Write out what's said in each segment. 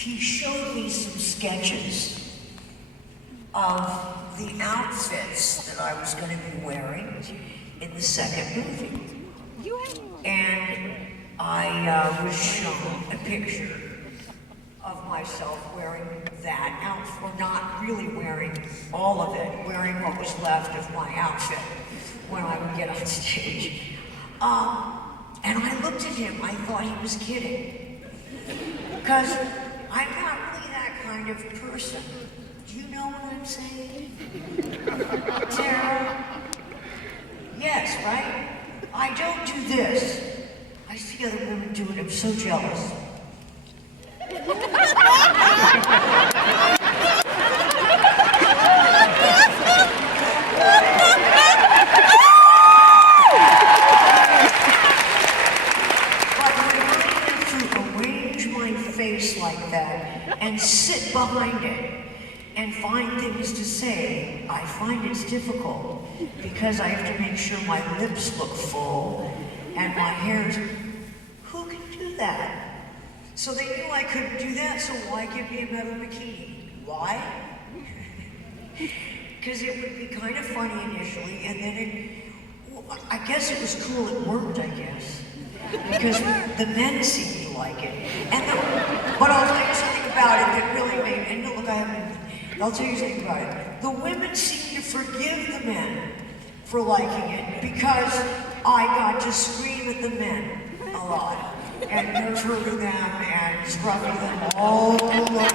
he showed me some sketches of the outfits that I was going to be wearing in the second movie. And I was shown a picture of myself wearing that outfit, or not really wearing all of it, wearing what was left of my outfit when I would get on stage. And I looked at him, I thought he was kidding. Because I'm not really that kind of person. Do you know what I'm saying? Tara? Yes, right? I don't do this. I see other women do it, I'm so jealous. Like that and sit behind it and find things to say, I find it's difficult because I have to make sure my lips look full and my hair's... Who can do that? So they knew I couldn't do that, so why give me a metal bikini? Why? Because it would be kind of funny initially, and then I guess it was cool, it worked, I guess. Because the men seemed to like it. But I'll tell you something about it that really made, and look, I'll tell you something about it. The women seemed to forgive the men for liking it because I got to scream at the men a lot and nurture them and scruffle them all over.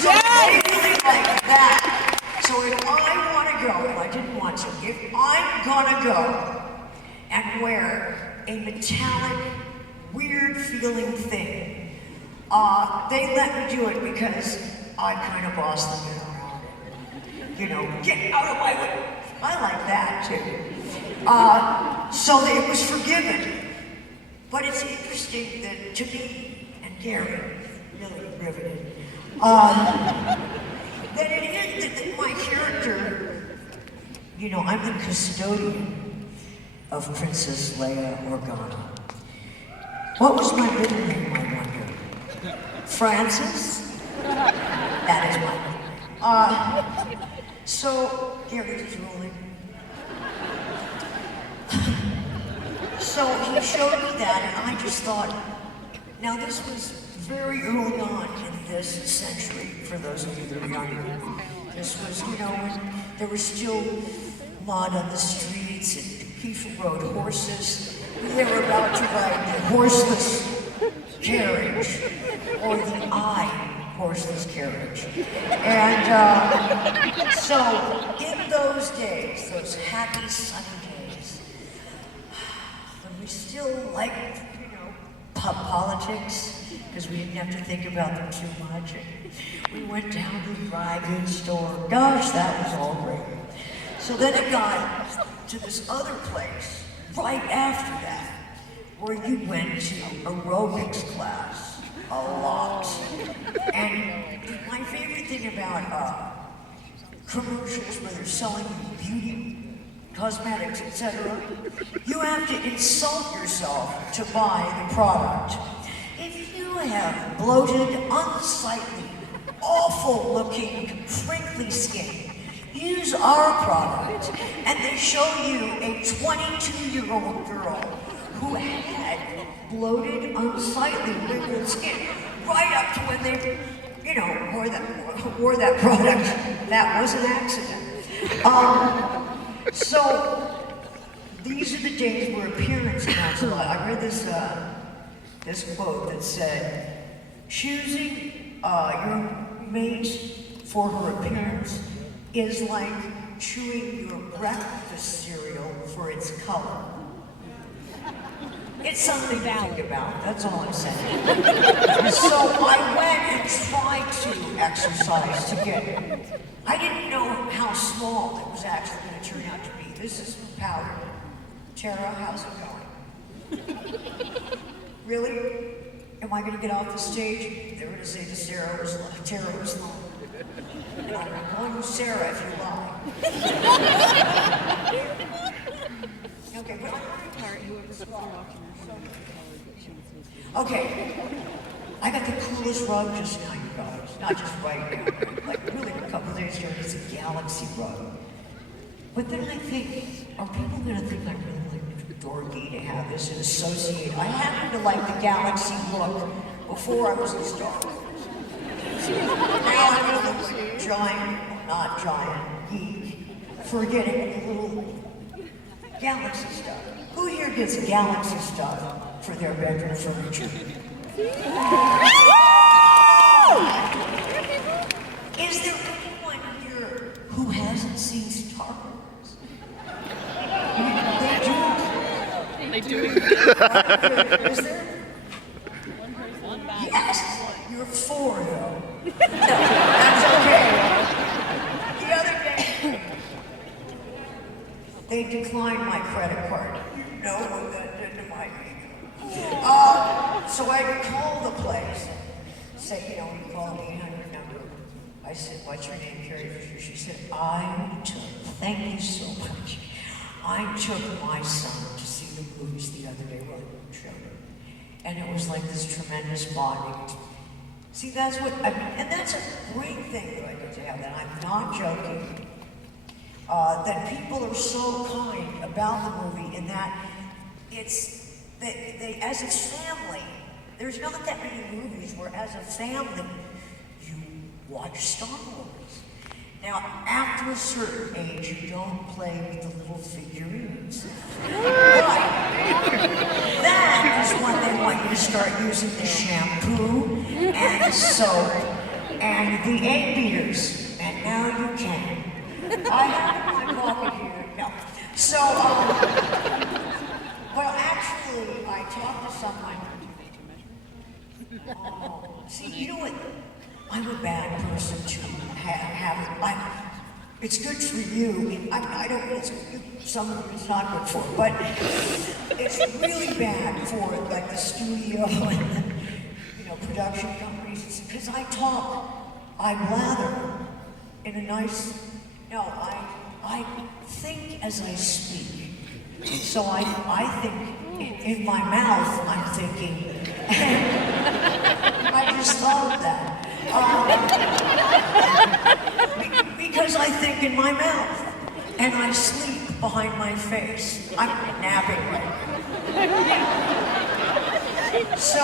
So they really like that. So if I want to go, and I didn't want to, if I'm gonna go and wear a metallic, weird feeling thing, they let me do it because I kind of boss them around it. You know, get out of my way. I like that too. So it was forgiven. But it's interesting that to me, and Carrie, really riveted, that it is that my character, you know, I'm the custodian of Princess Leia Organa. What was my middle name, I wonder? Francis? That is my name. So, Carrie is rolling. So he showed me that, and I just thought, now this was very early on in this century, for those of you that are younger. This was, you know, when there was still mud on the streets, and people rode horses. They were about to ride the horseless carriage, or the horseless carriage. And so, in those days, those happy sunny days, when we still liked, you know, politics, because we didn't have to think about them too much, and we went down to the dry goods store. Gosh, that was all great. So then it got to this other place, right after that, where you went to aerobics class a lot. And my favorite thing about commercials where they're selling beauty, cosmetics, etc., you have to insult yourself to buy the product. If you have bloated, unsightly, awful-looking, crinkly skin, use our product, and they show you a 22-year-old girl who had bloated, unsightly, wrinkled skin, right up to when they, you know, wore that product. That was an accident. So these are the days where appearance counts a lot. I read this quote that said, choosing your mate for her appearance is like chewing your breakfast cereal for its color. It's something to think about, that's all I'm saying. So I went and tried to exercise to get it. I didn't know how small it was actually going to turn out to be. This is powder. Tara, how's it going? Really? Am I going to get off the stage? They were going to say to Tara was long. And I'm going with Sarah if you lie. Okay, but okay. I I got the coolest rug just now, you guys. Not just right now, like really a couple days ago, it's a galaxy rug. But then I think, are people gonna think I'm really like dorky to have this and associate? I happened to like the galaxy look before I was a Star Wars. Now I'm gonna look like a giant, not giant, geek for getting a little galaxy stuff. Who here gets galaxy stuff for their bedroom furniture? Is there anyone here who hasn't seen Star Wars? They do. Is there? Yes. You're 4 though. No, that's okay. The other day, they declined my credit card. You know what that did to my ego. So I called the place, say, you call the 800 number. I said, what's your name, Carrie? She said, thank you so much. I took my son to see the movies the other day with children. And it was like this tremendous bonding. See, that's what, and that's a great thing that I get to have, and I'm not joking, that people are so kind about the movie in that they as a family, there's not that many movies where as a family, you watch Star Wars. Now, after a certain age, you don't play with the little figurines. But that is when they want you to start using the shampoo and the soap and the egg beaters. And now you can. I have my pocket here. No. So, well, actually, I talked to someone. See, you know what? I'm a bad person to have. It's good for you. I don't know, some of it's not good for, but it's really bad for like the studio and the, production companies. Because I blather in a nice, I think as I speak. So I think in my mouth, I'm thinking, I just thought of that. Because I think in my mouth, and I sleep behind my face. I'm napping right now. So,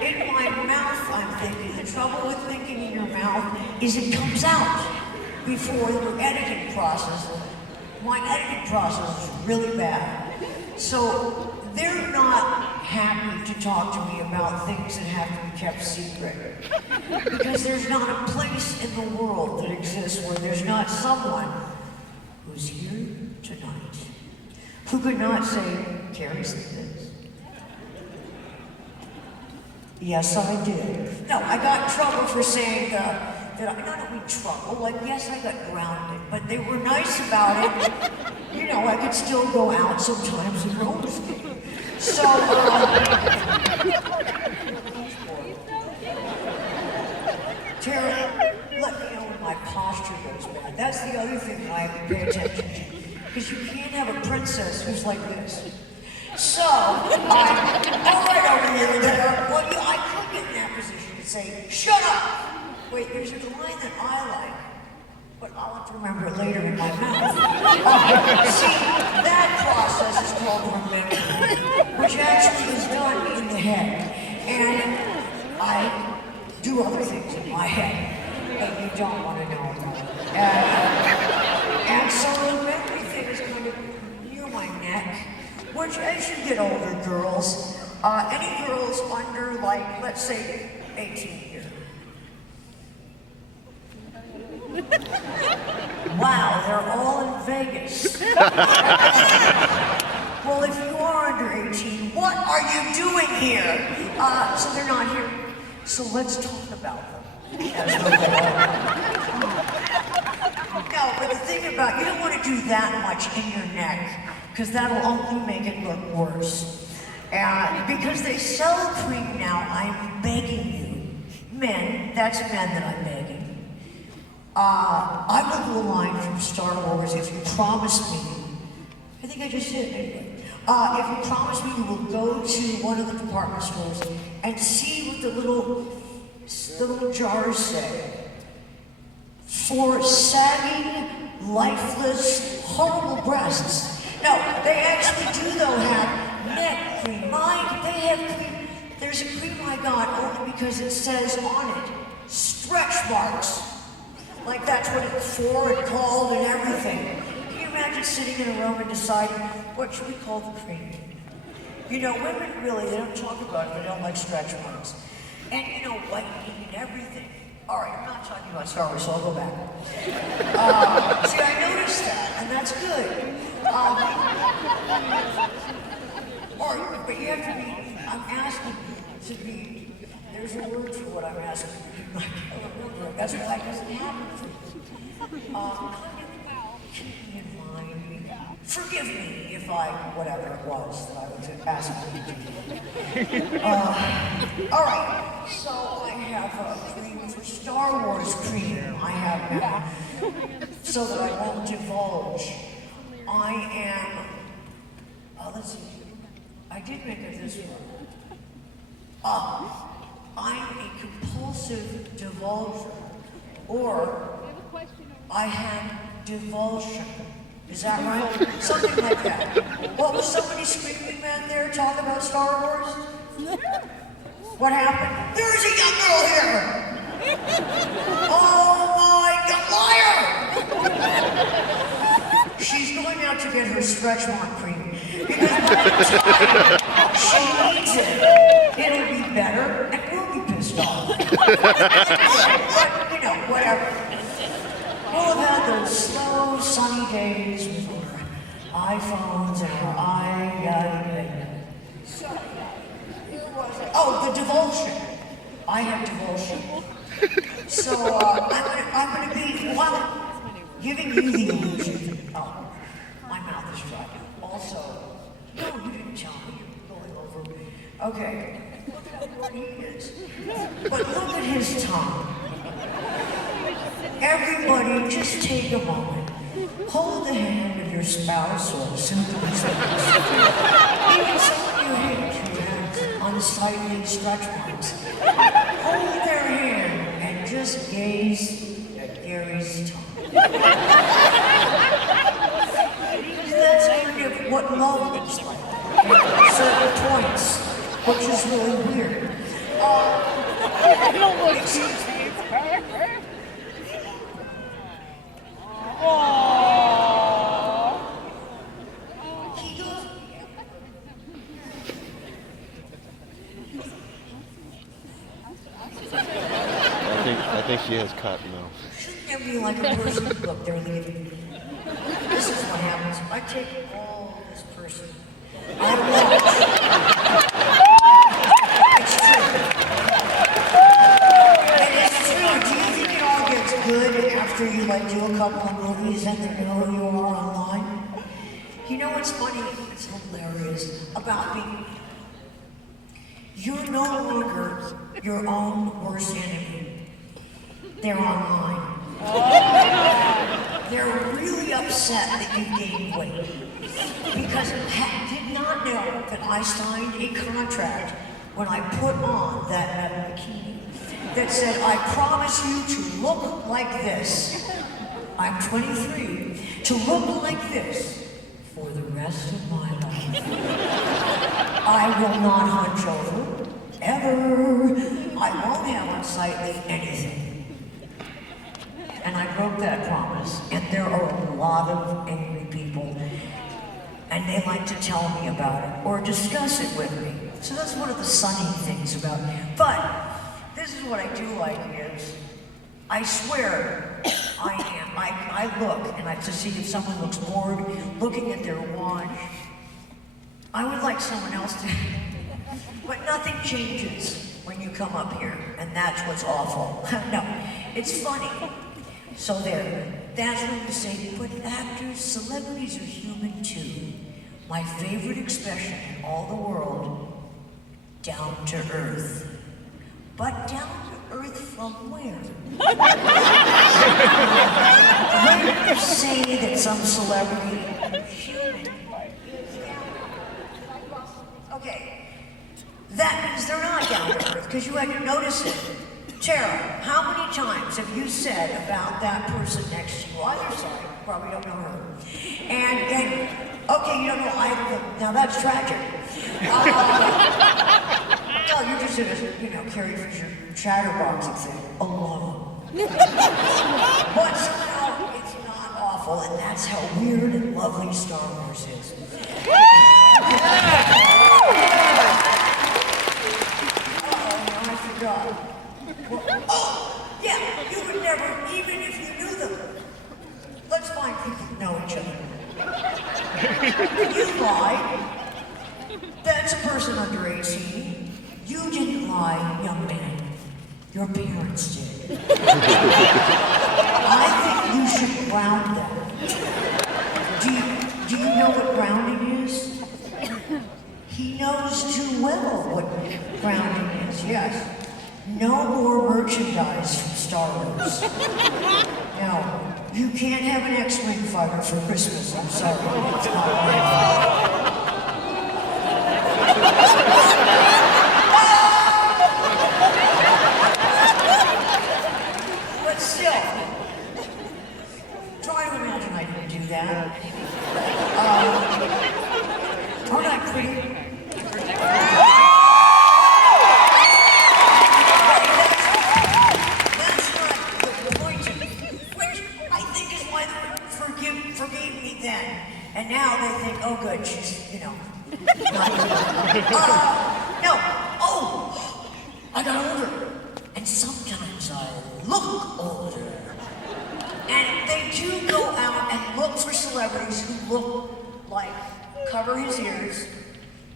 in my mouth, I'm thinking. The trouble with thinking in your mouth is it comes out before the editing process. My editing process is really bad. So, they're not happy to talk to me about things that have to be kept secret. Because there's not a place in the world that exists where there's not someone who's here tonight who could not say, Carrie said this. Yes, I did. No, I got in trouble for saying that I not only trouble, like yes, I got grounded, but they were nice about it. I could still go out sometimes and roller skate. So, Tara, let me know when my posture goes bad. That's the other thing that I have to pay attention to. Because you can't have a princess who's like this. So, all right over here, there. Well, I could get in that position and say, shut up! Wait, there's a line that I like, but I'll have to remember it later in my mouth. See, that process is called remembering, which actually is done in the head. And I do other things in my head that you don't want to know about. And so the memory thing is kind of near my neck, which as you get older, girls, any girls under, like, let's say, 18 here. Wow, they're all in Vegas. Well, if you are under 18, what are you doing here? So they're not here. So let's talk about them. No, but the thing about, you don't want to do that much in your neck, because that'll only make it look worse. And because they sell cream now, I'm begging you, men, that's men that I'm begging. I will do a line from Star Wars if you promise me. I think I just did anyway. If you promise me, we will go to one of the department stores and see what the little jars say. For sagging, lifeless, horrible breasts. No, they actually do though have neck cream. They have cream. There's a cream I got only because it says on it, stretch marks. Like that's what it's for and called and everything. Can you imagine sitting in a room and deciding, what should we call the cream? You know, women really, they don't talk about it, but they don't like stretch marks. And you know, whitening and everything. All right, I'm not talking about Star Wars, so I'll go back. See, I noticed that, and that's good. But you have to be, I'm asking you to be, there's a word for what I'm asking you. That's why it doesn't happen for you. Keep me in mind. Forgive me if whatever it was that I was asking you to do. All right, so I have a cream for Star Wars cream. I have now, so that I won't divulge. I am, let's see, I did make it this one. I'm a compulsive divulger, or I have divulsion. Is that right? Something like that. What was somebody screaming back there talking about Star Wars? What happened? There's a young girl here! Oh my God, liar! She's going out to get her stretch mark cream. Because by the time she needs it, it'll be better and we'll be pissed off. But, you know, whatever. We'll have had those slow, sunny days with our iPhones and our Oh, the divulsion. I have divulsion. So, I'm going to be, giving you the illusion. Oh, my mouth is dry. Also, no, you didn't tell me you were going over. Okay, look at what he is. But look at his tongue. Everybody, just take a moment. Hold the hand of your spouse or simply spouse. Even someone you hate who has unsightly stretch marks. Hold their hand and just gaze at Gary's tongue. That's kind of what love looks like at certain points, which is really weird. Excuse me. I think she has cotton mouth. Shouldn't there be like a person? Look, they're leaving. This is what happens. I take all this person. I watch. It's true. It is true. Do you think it all gets good after you like do a couple of movies and they know who you are online? You know what's funny? It's hilarious about me. You're no longer your own worst enemy. They're online. They're really upset that you gained weight because I did not know that I signed a contract when I put on that bikini that said, I promise you to look like this. I'm 23. To look like this for the rest of my life. I will not hunch over, ever. I won't have unsightly anything. And I broke that promise, and there are a lot of angry people, and they like to tell me about it, or discuss it with me. So that's one of the sunny things about it. But, this is what I do like is, I swear, I look, and I to see if someone looks bored, looking at their watch. I would like someone else to, but nothing changes when you come up here, and that's what's awful. No, it's funny. So there, that's what you say, but actors, celebrities are human too. My favorite expression in all the world, down to earth. But down to earth from where? When you say that some celebrity is human, because you had to notice it. Tara, how many times have you said about that person next to you, either side, probably don't know her, and okay, you don't know either of them, now that's tragic. No, you're just in a, Carrie Fisher chatterboxing thing, alone. But somehow it's not awful, and that's how weird and lovely Star Wars is. I forgot. Oh, yeah, you would never, even if you knew them. Let's find people who know each other. You lied. That's a person under 18. You didn't lie, young man. Your parents did. I think you should ground them. Do you know what grounding is? He knows too well what grounding is, yes. No more merchandise from Star Wars. Now, you can't have an X-Wing fighter for Christmas, I'm sorry. It's not right. But still, try to imagine I can do that. Aren't I pretty? That's not the point, which I think is why they forgave me then. And now they think, oh good, she's, not no, oh, I got older. And sometimes I look older. And they do go out and look for celebrities who look like, cover his ears,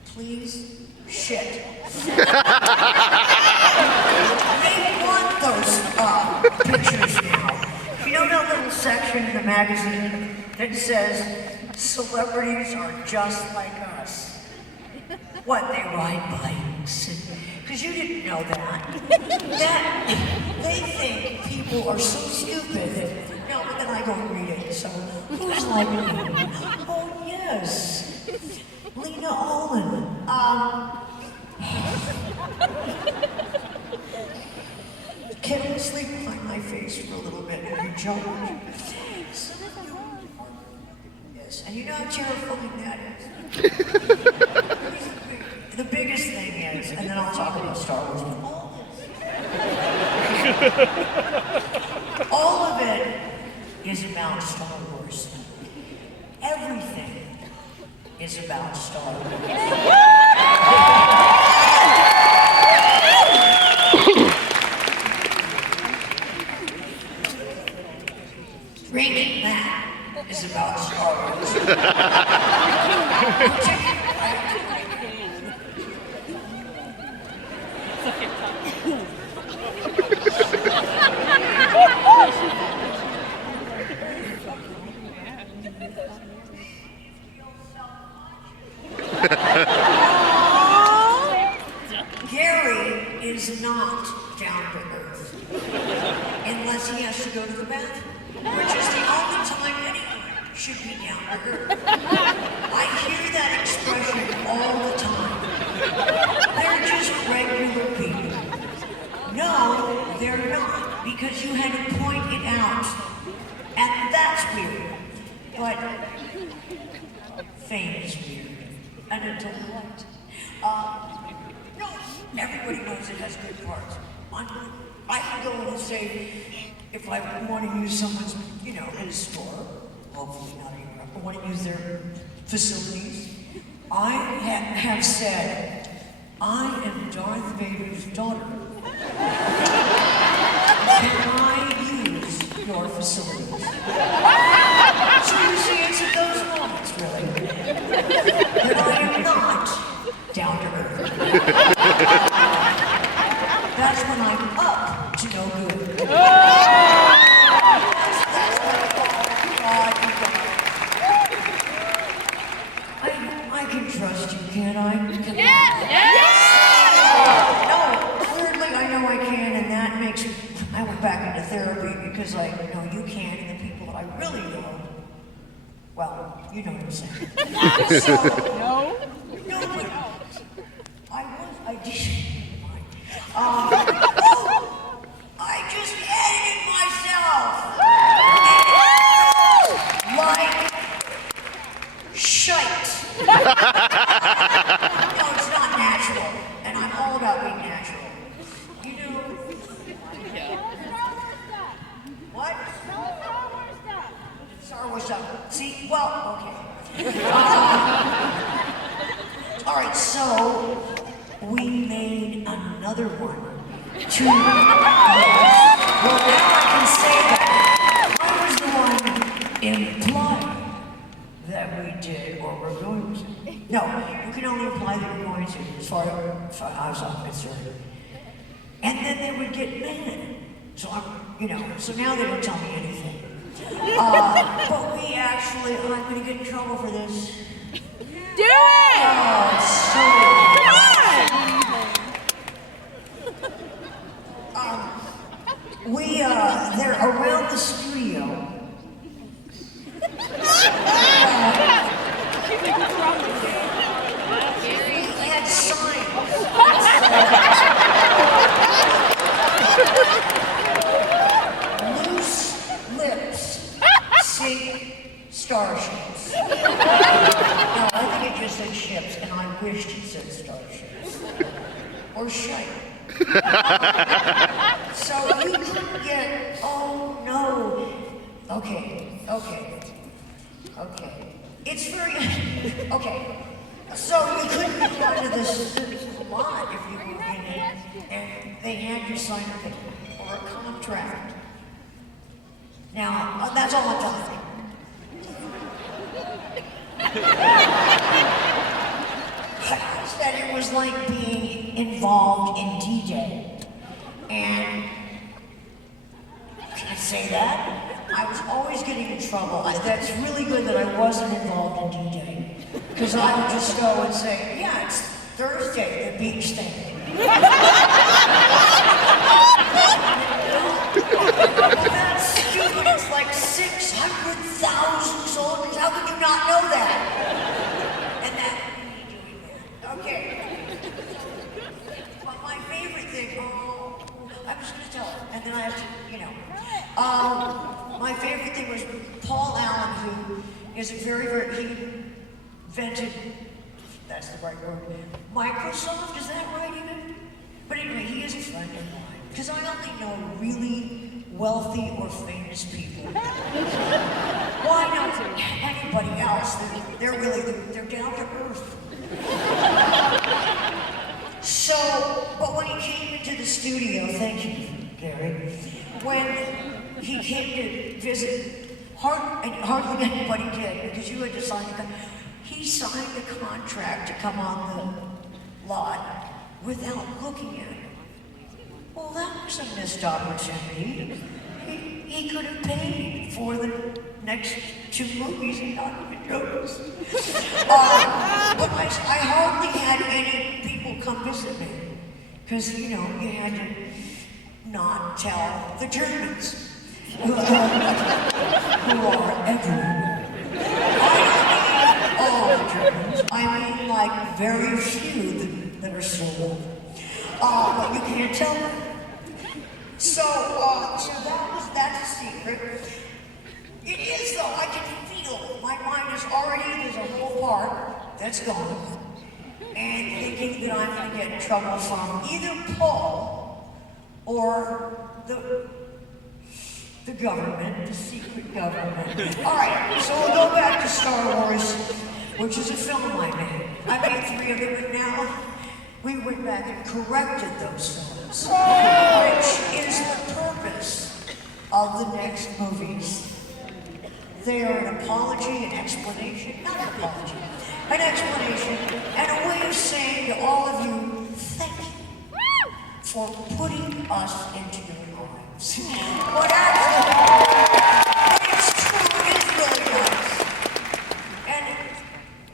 please, shit. They want those pictures now. You know that little section in the magazine that says, celebrities are just like us? What, they ride bikes? Because you didn't know that. They think people are so stupid that, but then I go and read it, so who's like me? Oh, yes. Lena Olin. Can I sleep behind my face for a little bit and you jump? Yes, and you know how terrifying that is. The biggest thing is, and then I'll talk about Star Wars, but all of it is about Star Wars. Everything is about Star Wars. Breaking Bad is about Star Wars. Carrie is not down to earth unless he has to go to the bathroom, which is the only time anyone should be down to earth. I hear that expression all the time. They're just regular people. No, they're not, because you had to point it out. And that's weird. But fame is weird. And a delight. No, everybody knows it has good parts. I can go and say, if I want to use someone's, in a store, hopefully not here, I want to use their facilities. I have said, I am Darth Vader's daughter. Can I use your facilities? So you see, it's at those moments, really, that I am not down to earth. That's when I'm up to no good. I can trust you, can't I? No, weirdly, I know I can, and that makes me. I went back into therapy because I know you can, and the people that I really know, well, you know what I'm saying. So, no, but I did. Oh, I just edited myself. Like shite. No, it's not natural, and I'm all about being natural. You know. What? Star Wars stuff. See, well, okay. All right, so we made another one. Well, now I can say that I was the one implying that we did or we're going to. No, you can only imply that you're going to, as far as I was concerned. And then they would get mad. So so now they don't tell me anything. But we actually, I'm going to get in trouble for this. Do it! Oh, so they're around the studio. We had signs. Loose lips sink starships. No, I think it just said ships, and I wished it said starships. Or shite. So you couldn't get, oh no. Okay. It's very, okay. So you couldn't get into this lot if you were in it, and they had you sign a paper or a contract. Now, that's all I'm telling you. That it was like being involved in D-Day. And can I say that? I was always getting in trouble. That's really good that I wasn't involved in D-Day. Because I would just go and say, yeah, it's Thursday, the beach thing. That's stupid. It's like 600,000 soldiers. How could you not know that? And that, okay. But my favorite thing, I'm just going to tell it, and then I have to, my favorite thing was Paul Allen, who is a he invented, that's the right word, Microsoft, is that right even? But anyway, he is a friend of mine, because I only know really wealthy or famous people. Why not anybody else? They're down to earth. So, but when he came into the studio, thank you, Carrie, when he came to visit, hardly anybody did, because you had to sign the contract. He signed a contract to come on the lot without looking at it. Well, that was a missed opportunity. He could have paid for the next 2 movies and not even noticed. But I hardly had any people come visit me. Because, you had to not tell the Germans who are everywhere. I don't mean all the Germans. I mean, like, very few that are still alive. But you can't tell them. So that's a secret. It is though, I can feel it. My mind is already, there's a whole part that's gone. And thinking that I'm gonna get in trouble from either Paul or the government, the secret government. All right, so we'll go back to Star Wars, which is a film I made. I made 3 of them, and now we went back and corrected those films, which is the purpose of the next movies. They are an apology, an explanation, not an apology, an explanation, and a way of saying to all of you, thank you for putting us into your lives. But actually, it's true, it is really nice. And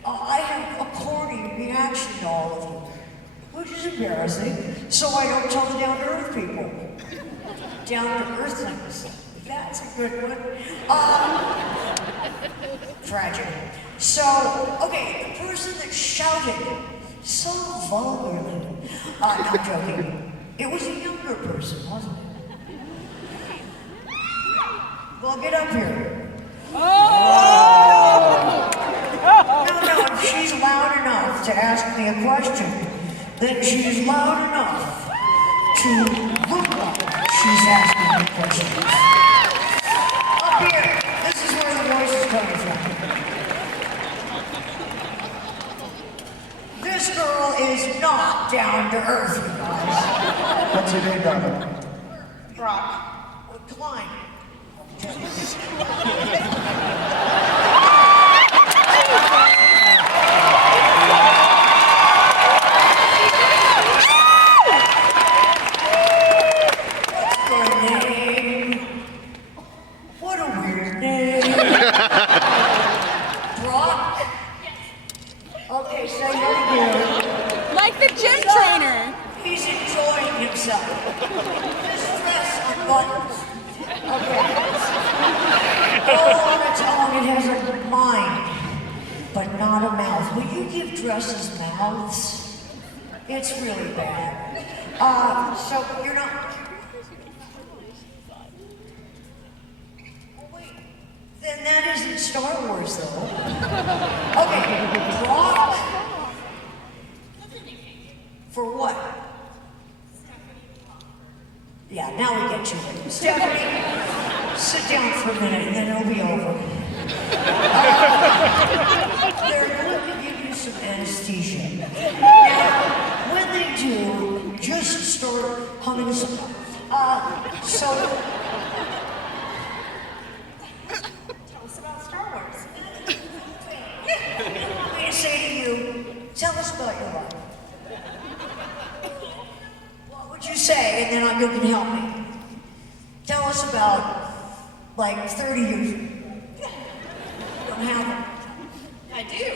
I have a corny reaction to all of you, which is embarrassing, so I don't tell the down-to-earth people. Down-to-earthlings. That's a good one. Tragic. So, okay, the person that shouted so vulgarly, not joking, It was a younger person, wasn't it? Well, get up here. No, if she's loud enough to ask me a question, then she's loud enough to look like she's asking me questions. Up here, this is where the voice is coming from. This girl is not down to earth, you guys. What's your name, darling? Brock. Klein. What a weird name. Brock? Okay, say that again. Like the gym trainer. He's enjoying himself. This dress unbuttons. Okay. Oh, on its own, it has a mind, but not a mouth. Will you give dresses mouths? It's really bad. So you're not... Then that isn't Star Wars, though. Okay, Brock. For what? Yeah, now we get you. Stephanie, sit down for a minute and then it'll be over. They're going to give you some anesthesia. Now, when they do, just start humming some. So. Let me say to you, tell us about your life. What would you say? And then you can help me. Tell us about, like, 30 years. You don't have it. I do.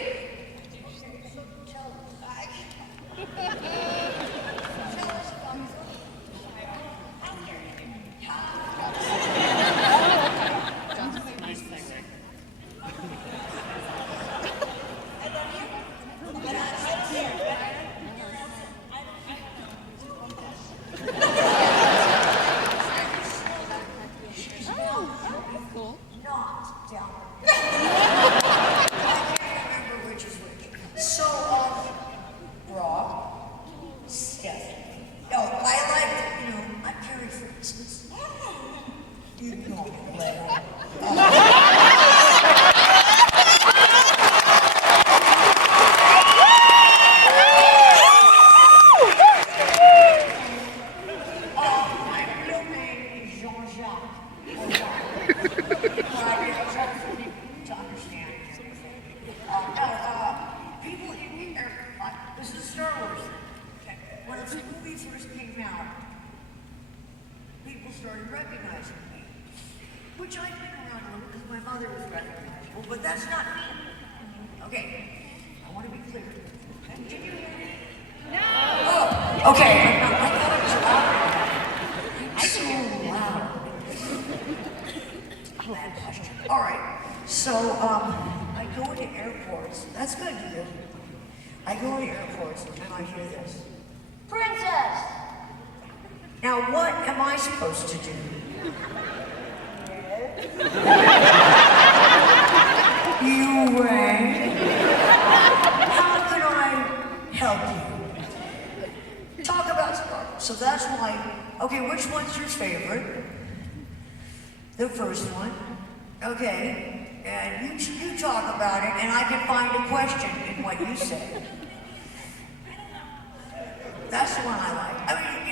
Not down. I can't remember which is which. So, Rob, Stephanie. Oh, I like, I'm Carrie, for instance. You know me, right? My real name is Jean-Jacques. To understand everything. People in the air, this is Star Wars. When the movie first came out, people started recognizing me, which I've been around a little because my mother was recognizable, but that's not me. Okay, I want to be clear. Did you hear me? No. Oh, okay. I thought it was loud. It's so loud. Bad question. All right. So, I go into airports. That's good to do. I go into airports and I hear this. Princess! Now, what am I supposed to do? You rang? How can I help you? Talk about Star Wars. So that's why, okay, which one's your favorite? The first one. Okay. And you talk about it, and I can find a question in what you say. That's the one I like. I mean,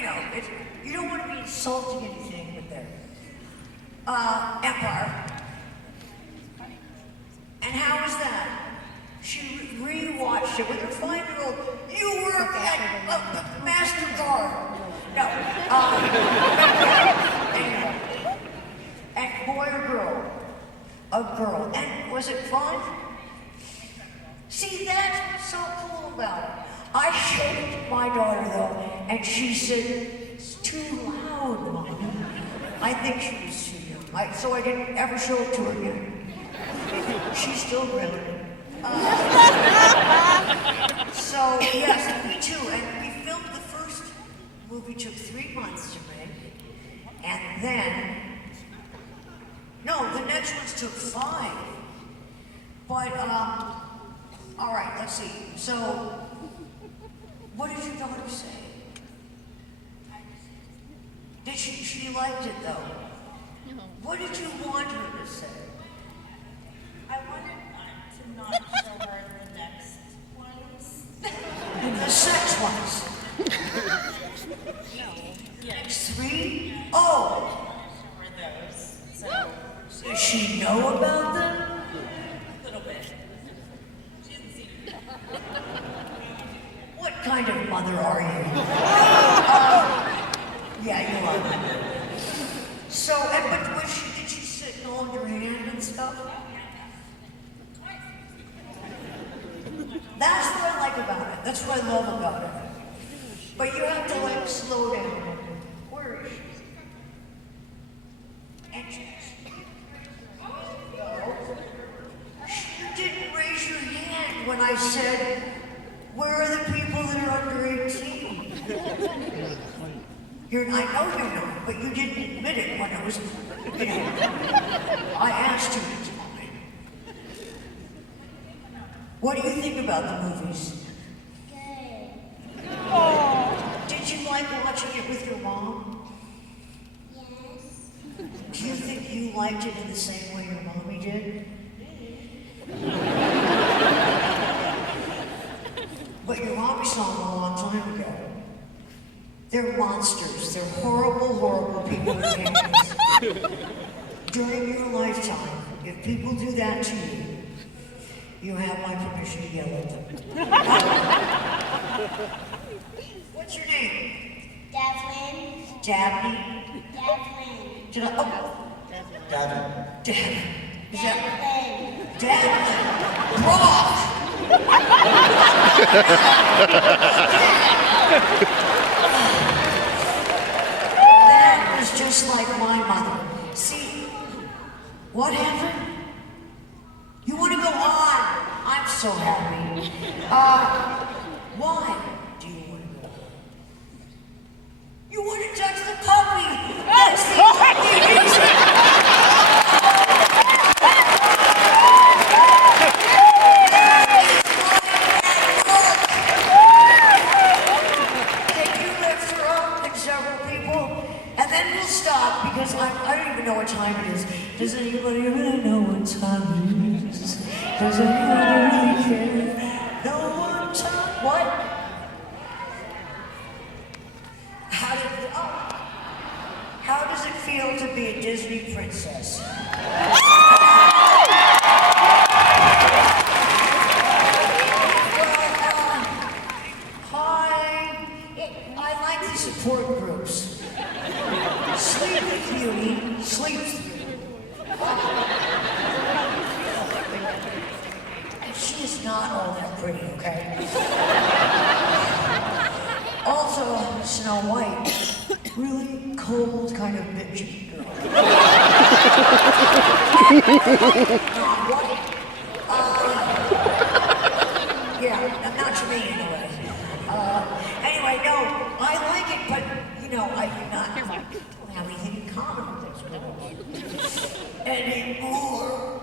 you don't want to be insulting anything with there. Empire. And how was that? She re-watched it with her 5-year-old. You work at MasterCard. No. Anyway. And boy or girl? A girl. And was it fun? See, that's what's so cool about it. I showed it to my daughter, though, and she said, it's too loud, Mom. I think she was too young. So I didn't ever show it to her again. She's still grilling. So, yes, me too. And we filmed the first The movie took 3 months to make, and then, no, the next ones took 5. But, all right, let's see. So, what did your daughter say? She liked it though. No. What did you want her to say? I wanted to not show her the next ones. The sex ones. No. Yeah. Next 3? Oh! Show her those. So, Does she know about them? a little bit. She hasn't seen it yet. What kind of mother are you? Yeah, you are. So, but did she sit and hold your hand and stuff? That's what I like about it. That's what I love about it. But you have to like slow down. Where is she? And you didn't raise your hand when I said, where are the people that are under 18? I know you know, but you didn't admit it when it was, I asked you to tell me. What do you think about the movies? Did you like watching it with your mom? Yes. Do you think you liked it in the same way your mommy did? But your mommy saw them a long time ago. They're monsters. They're horrible, horrible people with hands. During your lifetime, if people do that to you, you have my permission to yell at them. What's your name? Devlin. Dabney? Devlin. Did I? Oh, Gavin. Dabney. Is that Devlin. Dabney? Brock! That was just like my mother. See, what happened? You want to go on? I'm so happy. Why do you want to go on? You want to touch the puppy. That's the only reason. Can you lift her up and several people? And then we'll stop because I don't even know what time it is. Does anybody really know what time it is? Does anybody really care? Know what time? What? How does it feel to be a Disney princess? I like the support groups. Sleepy Cutie sleeps through. She is not all that pretty, okay? Also, Snow White, really cold, kind of bitchy girl. Not white. Yeah, not to me anyway. Anyway, no, I like it, but you know, I do not have anything in common with those girls anymore.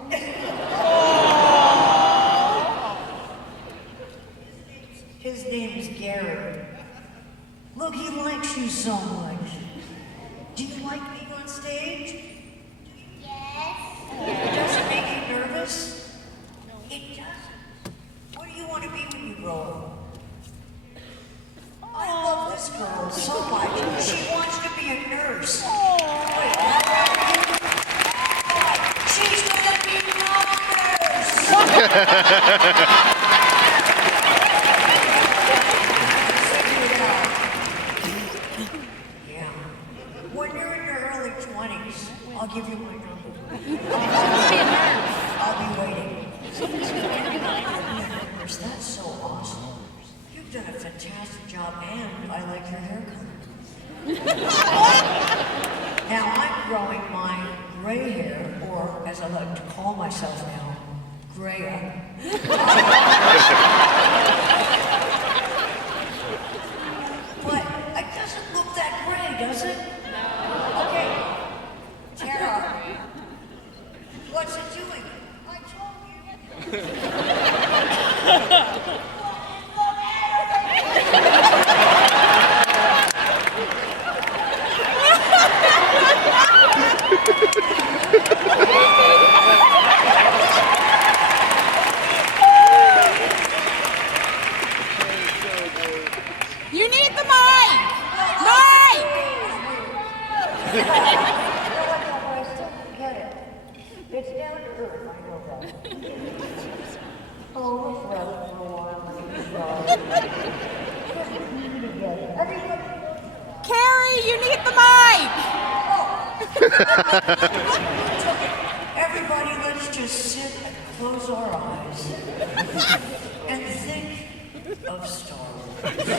His name is Carrie. Look, he likes you so much. Do you like being on stage? Yes. Does it make you nervous? It doesn't. What do you want to be when you grow up? I love this girl so much. She wants to be a nurse. Wait, how old are you? She's gonna be a nurse! Figure it out. Yeah. When you're in your early 20s, I'll give you my number. I'll be waiting. That's so awesome. You've done a fantastic job, and I like your hair color. Now I'm growing my gray hair, or as I like to call myself now, Greya. But it doesn't look I still get it. It's down to earth, I know that. Oh, we're friends for a while. Everybody. Carrie, you need the mic. Everybody, let's just sit and close our eyes and think of Star Wars. No,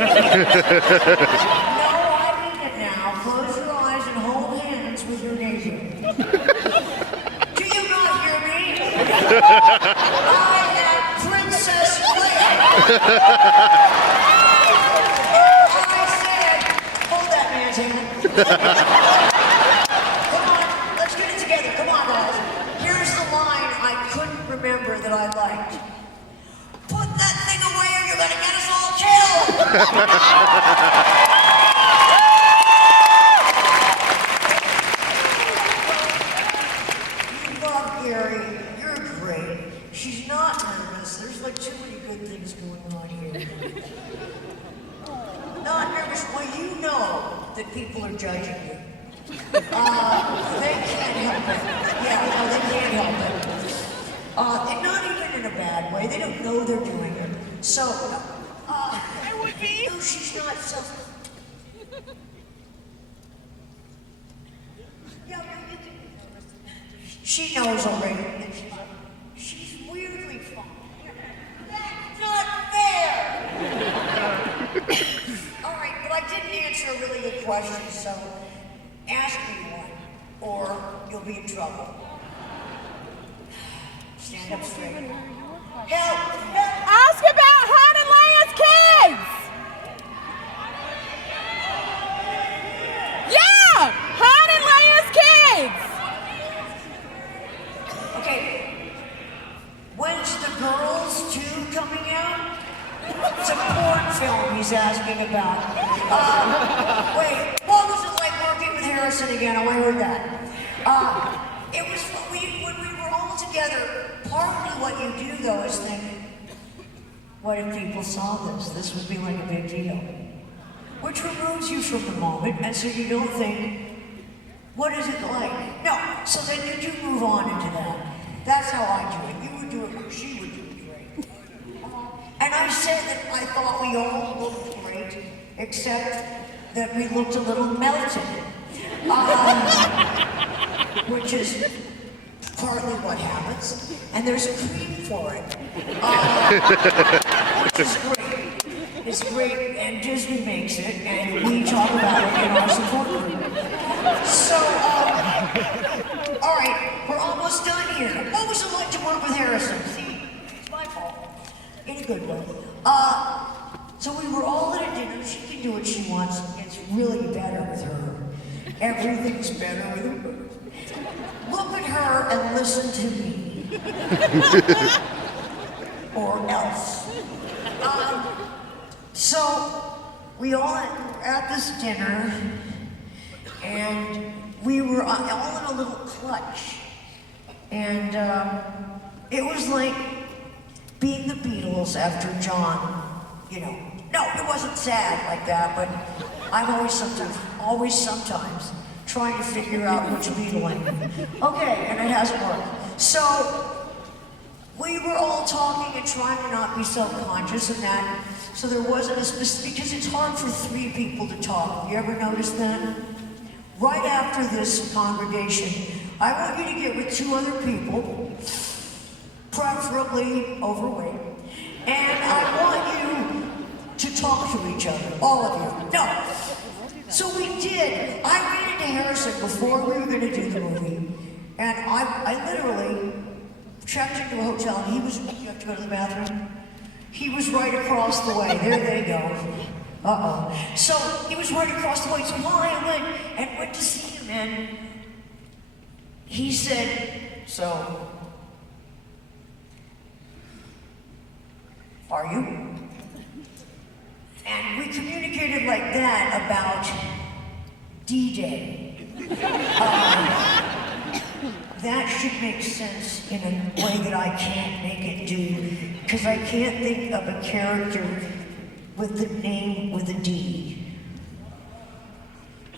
I mean it now. Close your eyes and hold hands with your neighbor. Do you not hear me? I am Princess Leia. I said, hold that man's hand. Come on, let's get it together. Come on, guys. Here's the line I couldn't remember that I liked. Put that thing away or you're gonna get us all killed! You love Carrie. You're great. She's not nervous. There's like too many good things going on here. Not nervous. Well, you know that people are judging you. They can't help it. Yeah, no, they can't help it. And not even in a bad way. They don't know they're doing it. So, it would be. No, she's not so. Yeah, you can. She knows already. She's weirdly fun. That's not fair. All right, but I didn't answer a really good question, so ask me one, or you'll be in trouble. Stand up straight. Help! Help! Ask about Han and Leia's kids. Yeah, Han and Leia's kids. Okay. When's the Girls 2 coming out? It's a porn film he's asking about. Wait, what was it like working with Harrison again? Oh, I heard that. It was when we were all together. Partly what you do, though, is think, what if people saw this? This would be like a big deal. Which removes you from the moment, and so you don't think, what is it like? No, so then you do move on into that. That's how I do it. You would do it, she would do it great. And I said that I thought we all looked great, except that we looked a little melted. Which is partly what happens, and there's a cream for it, which is great. It's great, and Disney makes it, and we talk about it in our support group. So, all right, we're almost done here. What was it like to work with Harrison? See, it's my fault, in a good way. So we were all at a dinner. She can do what she wants. It's really better with her. Everything's better with her. Look at her and listen to me. Or else. So, we all at this dinner, and we were all in a little clutch. And it was like being the Beatles after John, you know. No, it wasn't sad like that, but I'm always sometimes trying to figure out which Beatle I am. Okay, and it hasn't worked. So, we were all talking and trying to not be self-conscious and that, so there wasn't a specific, because it's hard for 3 people to talk. You ever noticed that? Right after this congregation, I want you to get with 2 other people, preferably overweight, and I want you to talk to each other, all of you. No. So we did. I ran into Harrison before we were going to do the movie, and I literally checked into a hotel, and he was, you have to go to the bathroom? He was right across the way. There they go. Uh-oh. So he was right across the way, so while I went to see him, and he said, so, are you? And we communicated like that about D-Day. That should make sense in a way that I can't make it do, because I can't think of a character with the name with a D.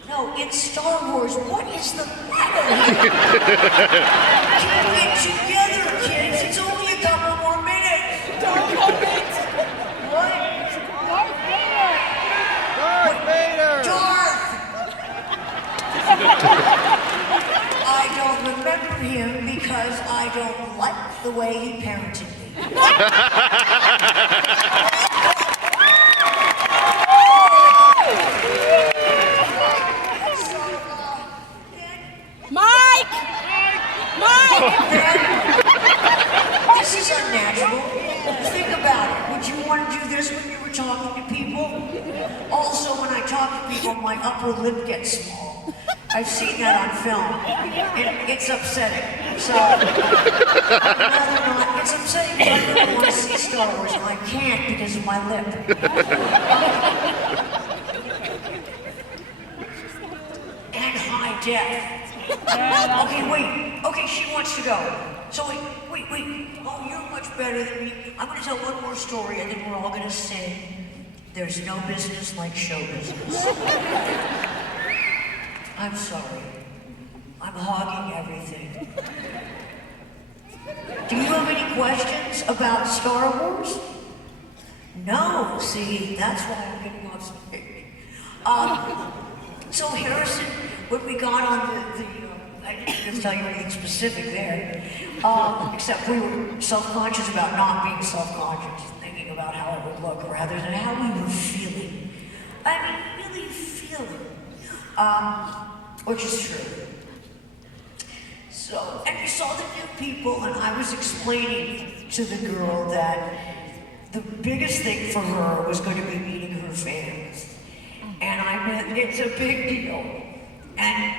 No, no, it's Star Wars. What is the matter here? Get together, kids. It's only a couple more minutes. Don't hold it. What? Darth Vader. Darth Vader! Darth! I don't remember him because I don't like the way he parented me. Mike. Mike. This is unnatural. Think about it. Would you want to do this when you were talking to people? Also, when I talk to people, my upper lip gets small. I've seen that on film. It's upsetting. So, I'd rather not. It's upsetting because I really want to see Star Wars and I can't because of my lip. And high def. Okay, wait. Okay, she wants to go. So wait. Oh, you're much better than me. I'm going to tell one more story and then we're all going to sing. There's no business like show business. I'm sorry. I'm hogging everything. Do you have any questions about Star Wars? No, see, that's why I'm getting off stage. So Harrison, when we got on I didn't tell you anything specific there, except we were self-conscious about not being self-conscious, thinking about how it would look rather than how we were feeling. I mean, really feeling, which is true. So, and we saw the new people, and I was explaining to the girl that the biggest thing for her was going to be meeting her fans. And I meant, it's a big deal. And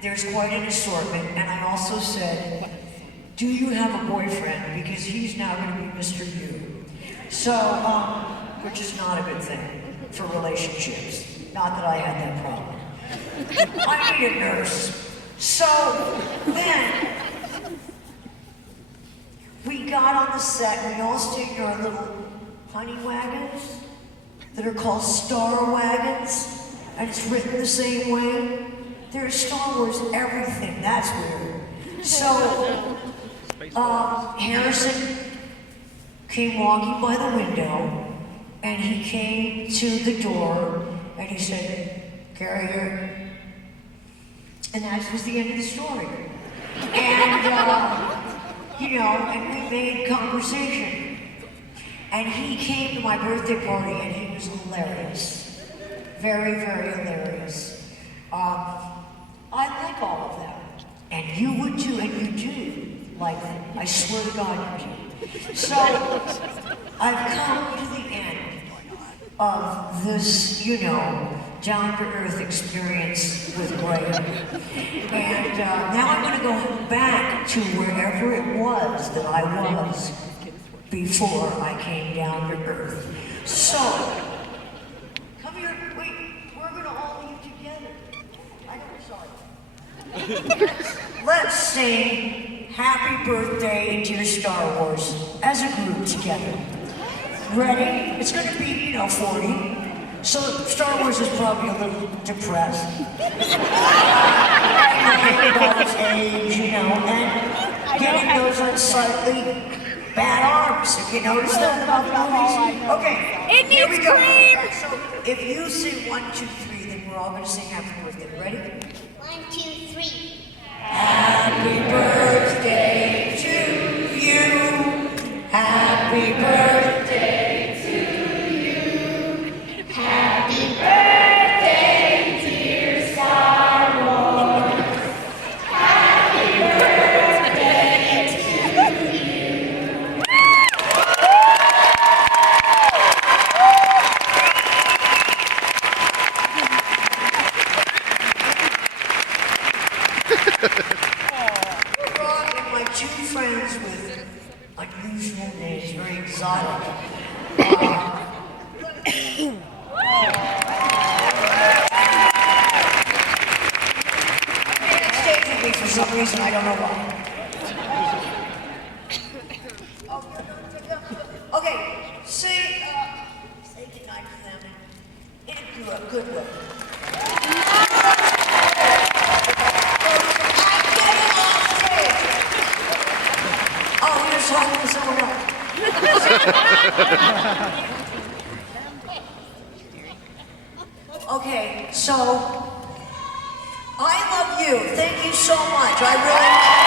there's quite an assortment. And I also said, do you have a boyfriend? Because he's now going to be Mr. You. So, which is not a good thing for relationships. Not that I had that problem. I need a nurse. So then, we got on the set and we all stayed in our little honey wagons that are called Star Wagons, and it's written the same way. There's Star Wars everything, that's weird. So, Harrison came walking by the window, and he came to the door, and he said, Carrie, here. And that was the end of the story. And, and we made conversation. And he came to my birthday party and he was hilarious. Very, very hilarious. I like all of them. And you would too, and you do like them. I swear to God you do. So, I've come to the end of this, down-to-earth experience with Graham. And now I'm going to go back to wherever it was that I was before I came down to earth. So, come here, wait, we're going to all leave together. I'm sorry. Let's sing Happy Birthday, Dear Star Wars as a group together. Ready? It's going to be, 40. So Star Wars is probably a little depressed. About its age, and getting those unsightly bad arms. Have you noticed that about the movies? Okay, It here we needs go. cream. So if you sing 1, 2, 3, then we're all going to sing Happy Birthday. Ready? 1, 2, 3. Happy birthday to you. Happy birthday. Happy birthday, dear Star Wars. Happy birthday to you. Rob and my 2 friends with unusual names, very exotic. For some reason, I don't know why. Okay, say goodnight to them in a good way. Okay, so I love you. Thank you so much. I really.